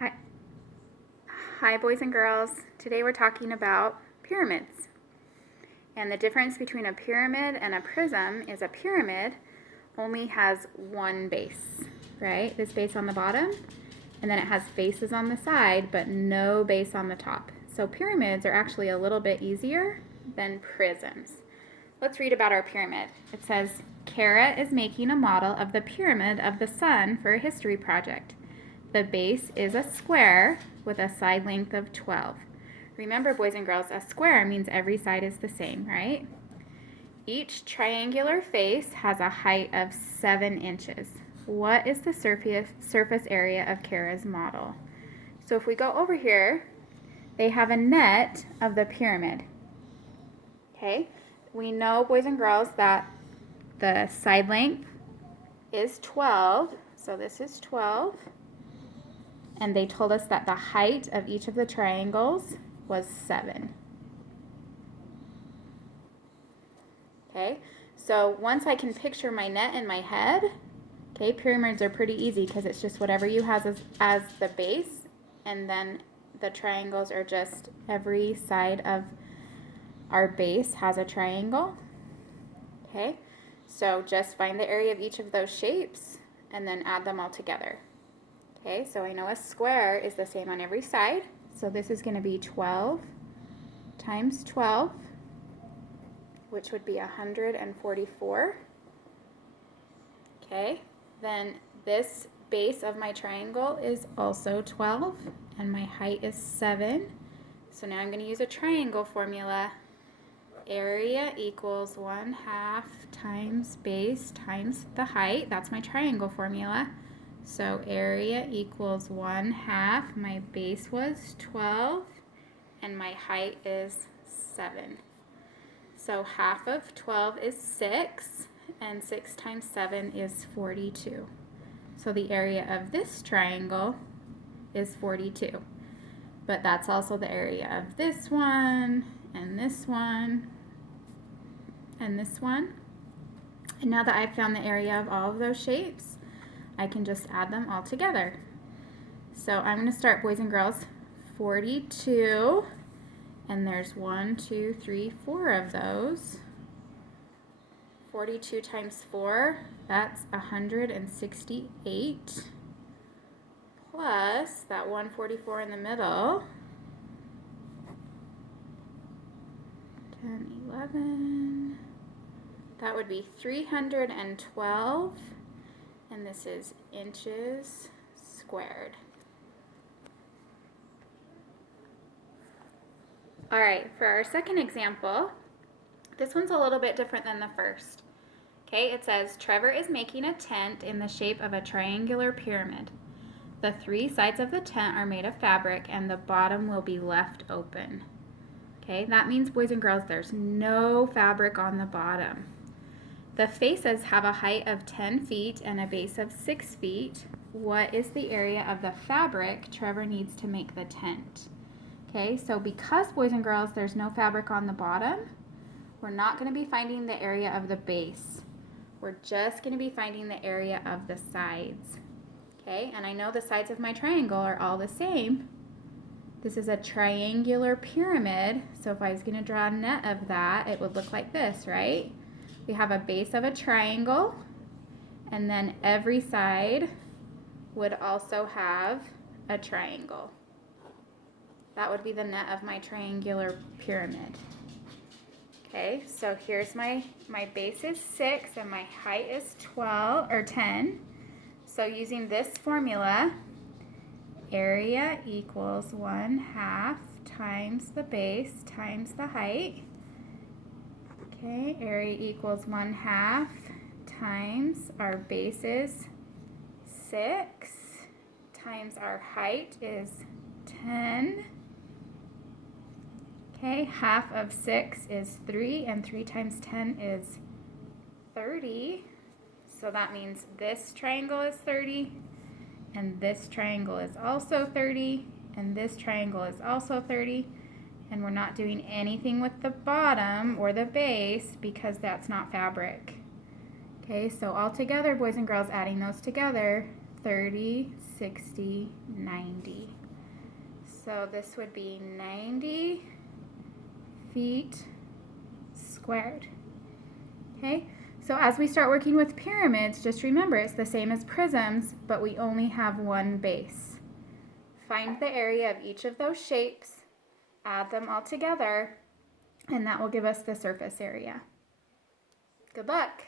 Hi, hi boys and girls. Today we're talking about pyramids. And the difference between a pyramid and a prism is a pyramid only has one base, right? This base on the bottom, and then it has faces on the side, but no base on the top. So pyramids are actually a little bit easier than prisms. Let's read about our pyramid. It says, Kara is making a model of the pyramid of the sun for a history project. The base is a square with a side length of 12. Remember, boys and girls, a square means every side is the same, right? Each triangular face has a height of 7 inches. What is the surface area of Kara's model? So if we go over here, they have a net of the pyramid. Okay, we know, boys and girls, that the side length is 12. So this is 12. And they told us that the height of each of the triangles was 7. Okay, so once I can picture my net in my head, okay, pyramids are pretty easy because it's just whatever you have as the base, and then the triangles are just every side of our base has a triangle. Okay, so just find the area of each of those shapes and then add them all together. Okay, so I know a square is the same on every side. So this is going to be 12 times 12, which would be 144. Okay, then this base of my triangle is also 12, and my height is 7. So now I'm going to use a triangle formula. Area equals 1/2 times base times the height. That's my triangle formula. So area equals 1/2. My base was 12 and my height is 7. So half of 12 is 6, and 6 times 7 is 42. So the area of this triangle is 42. But that's also the area of this one, and this one, and this one. And now that I've found the area of all of those shapes, I can just add them all together. So I'm going to start, boys and girls, 42, and there's 1, 2, 3, 4 of those. 42 times 4, that's 168, plus that 144 in the middle, 10, 11, that would be 312, and this is inches squared. All right, for our second example, this one's a little bit different than the first. Okay, it says, Trevor is making a tent in the shape of a triangular pyramid. The 3 sides of the tent are made of fabric and the bottom will be left open. Okay, that means, boys and girls, there's no fabric on the bottom. The faces have a height of 10 feet and a base of 6 feet. What is the area of the fabric Trevor needs to make the tent? Okay, so because, boys and girls, there's no fabric on the bottom, we're not going to be finding the area of the base. We're just going to be finding the area of the sides. Okay, and I know the sides of my triangle are all the same. This is a triangular pyramid, so if I was going to draw a net of that, it would look like this, right? We have a base of a triangle, and then every side would also have a triangle. That would be the net of my triangular pyramid. Okay, so here's my base is 6 and my height is 12 or 10. So using this formula, area equals 1/2 times the base times the height. Okay, area equals 1/2 times our base is 6 times our height is 10. Okay, half of 6 is 3, and 3 times 10 is 30. So that means this triangle is 30, and this triangle is also 30, and this triangle is also 30, and we're not doing anything with the bottom or the base because that's not fabric. Okay, so all together, boys and girls, adding those together, 30, 60, 90. So this would be 90 feet squared. Okay, so as we start working with pyramids, just remember it's the same as prisms, but we only have one base. Find the area of each of those shapes, add them all together, and that will give us the surface area. Good luck!